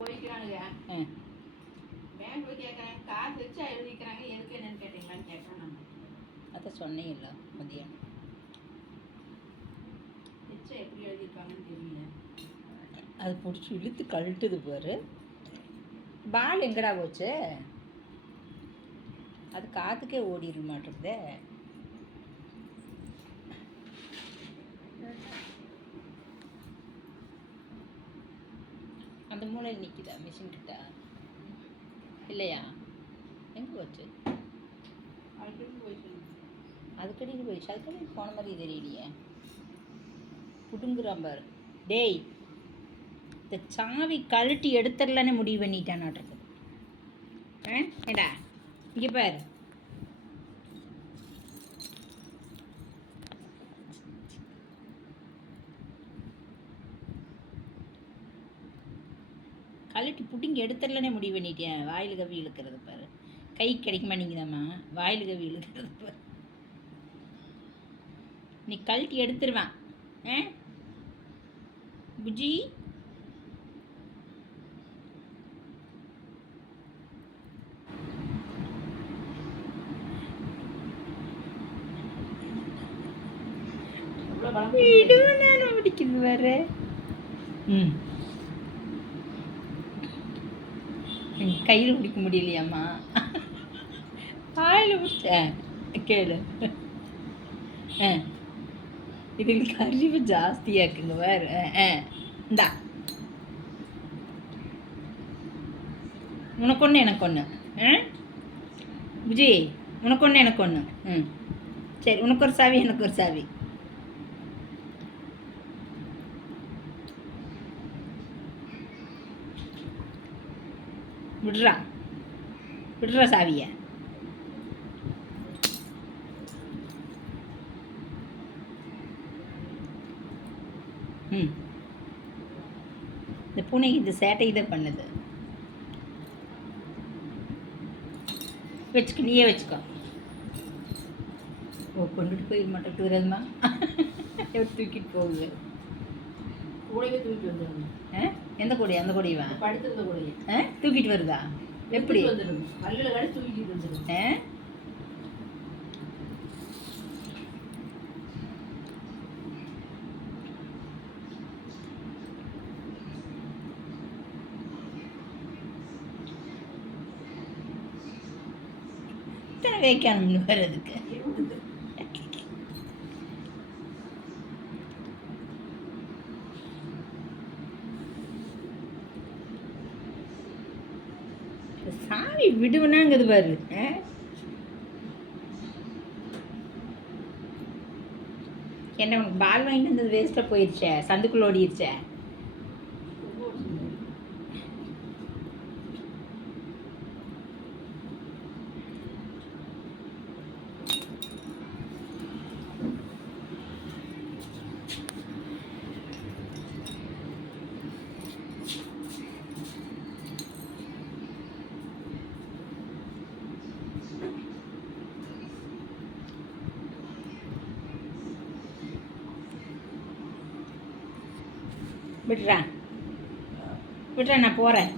போய்க்கிறானுங்க. Bank போய் கேட்குறாங்க, காசு வச்சா எழுதிக்கிறாங்க, எதுக்கு என்னன்னு கேட்டீங்களான்னு கேட்டேன் நான். அதை சொன்னீங்கல்ல மதியானம். வச்சா எப்படி எழுதியிருப்பாங்கன்னு தெரியல. அது பிடிச்சி இழுத்து கழட்டுது பாரு. பால் எங்கடா போச்சு? அது காற்றுக்கே ஓடிட மாட்டேங்குதே. அந்த மூலையில் நிற்கிதா மிஷின் கிட்ட இல்லையா? எங்கே போச்சு? அதுக்கடியில் போயிடுச்சு. அதுக்கடியில் போன மாதிரி தெரியலையே. புடுங்குறான் பாரு. டேய், இந்த சாவி கழட்டி எடுத்துடலான்னு முடிவு பண்ணிட்டானாட்டிருக்கு. ஏடா இங்கே பாரு. கழட்டி புட்டிங்க எடுத்துடலானே முடிவு பண்ணிட்டேன். வாயில் கவி இழுக்கிறது பாரு. கை கிடைக்க மாட்டேங்குதாம்மா. வாயில் கவி இழுக்கிறது பாரு. நீ கழட்டி எடுத்துருவான். புஜி பிடிக்குது வேறு. கையில் பிடிக்க முடியலையாம்மா. வாயில் பிடிச்சேன். கேளு. இதுக்கு அறிவு ஜாஸ்தியாக்குங்க வேறு. இந்தா உனக்கு ஒன்று எனக்கு ஒன்று. விஜய், உனக்கு ஒன்று எனக்கு ஒன்று. சரி, உனக்கு ஒரு சாவி எனக்கு ஒரு சாவி. விடுறா விடுறா சாவியை. இந்த பூனைக்கு இந்த சேட்டைக்கு தான் பண்ணுது. வச்சுக்க, நீயே வச்சுக்கோ. ஓ, கொண்டுட்டு போயிட மாட்டேங்குதுமா. எப்படி தூக்கிட்டு போகுது? கூடையே தூக்கிட்டு வந்துடுங்க. எந்த கூடை? அந்த கூடையவா? படுத்துருந்த கூடையே தூக்கிட்டு வருதா? எப்படி வந்துடும்? பல்லில் கடி தூக்கிட்டு வந்துடும். இத்தனை வைக்கணும்னு வர்றதுக்கு. சாவி விடுவனாங்குது பாரு. என்ன உனக்கு பால் வாங்கிட்டு வந்தது வேஸ்ட்டாக போயிடுச்சே, சந்துக்குள்ள ஓடிடுச்சே. விடுறா விடுறா, நான் போகிறேன்.